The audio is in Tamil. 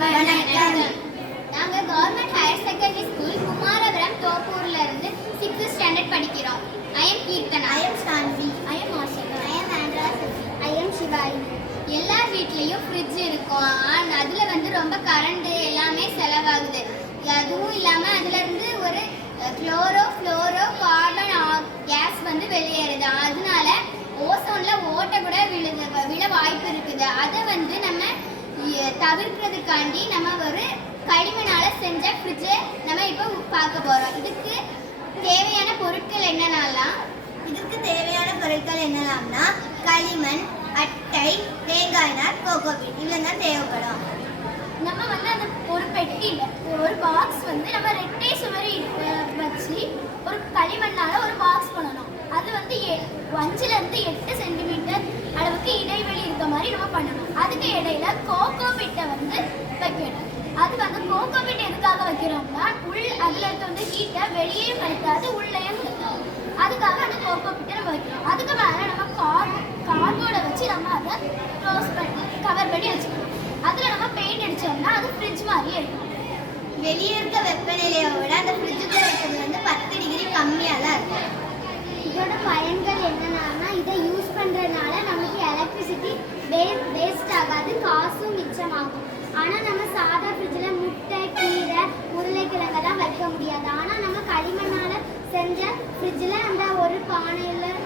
வணக்கம். நாங்க government higher secondary school Kumarapuram தோப்பூர்ல இருந்து 6th ஸ்டாண்டர்ட் படிக்கிறோம். I am Keerthana. I am Shanti. I am Ashika. I am ஆண்ட்ராஸ். I am சிவாயி. எல்லார் வீட்லயும் ஃப்ரிட்ஜ் இருக்கும். அதுல வந்து ரொம்ப கரண்ட் எல்லாமே செலவாகுது. அதுவும் இல்லாம அதுல இருந்து ஒரு குளோரோ ஃப்ளோரோ கார்பன் கேஸ் வந்து வெளியேறுது. அதனால ஓசோன்ல ஓட்டை கூட விழ வாய்ப்பு இருக்குது. அதை வந்து நம்ம தவிர்க்கிறதுக்காண்டி நம்ம ஒரு களிமண்ணால செஞ்ச ஃப்ரிட்ஜை நம்ம இப்போ பார்க்க போறோம். இதுக்கு தேவையான பொருட்கள் என்னென்னலாம்னா களிமண், அட்டை, தேங்காய் நார், கோகோபீட் இதெல்லாம் தேவைப்படும். நம்ம வந்து அந்த ஒரு பெட்டியில் ஒரு பாக்ஸ் வந்து நம்ம ரெட்டை சுவரை வச்சு ஒரு களிமண்ணால ஒரு பாக்ஸ் பண்ணணும். அது வந்து 5 to 8 சென்டிமீட்டர் அளவுக்கு இடைவெளி இருக்க மாதிரி நம்ம பண்ணணும். அதுக்கு இடையில கோகோபீட்டை வந்து வைக்கணும். அது வந்து கோகோபீட் எதுக்காக வைக்கிறோம்னா அதுல இருக்க வந்து ஹீட்டை வெளியேயும் கிடைக்காது உள்ளேயும் கிடைக்காது. அதுக்காக அந்த கோகோபீட்டை நம்ம வைக்கிறோம். அதுக்கு மேலே நம்ம கார்ட்போர்டை வச்சு நம்ம அதை க்ளோஸ் பண்ணி கவர் பண்ணி வச்சுக்கணும். அதில் நம்ம பெயிண்ட் அடித்தோம்னா அது ஃப்ரிட்ஜ் மாதிரியே இருக்கும். வெளியே இருக்க வெப்பநிலையை விட அந்த ஃப்ரிட்ஜுக்குள்ள இருக்கிறது வந்து 10 டிகிரி கம்மியாக தான் இருக்கும். இதோட பயன்கள் என்னன்னா இதை யூஸ் பண்ணுறதுனால நமக்கு எலக்ட்ரிசிட்டி வேஸ்ட் ஆகாது, காசும் மிச்சமாகும். ஆனால் நம்ம சாதா ஃப்ரிட்ஜில் முட்டை, கீரை, உருளைக்கிழங்கெல்லாம் வைக்க முடியாது. ஆனால் நம்ம களிமண்ணால் செஞ்ச ஃப்ரிட்ஜில் அந்த ஒரு பானையில்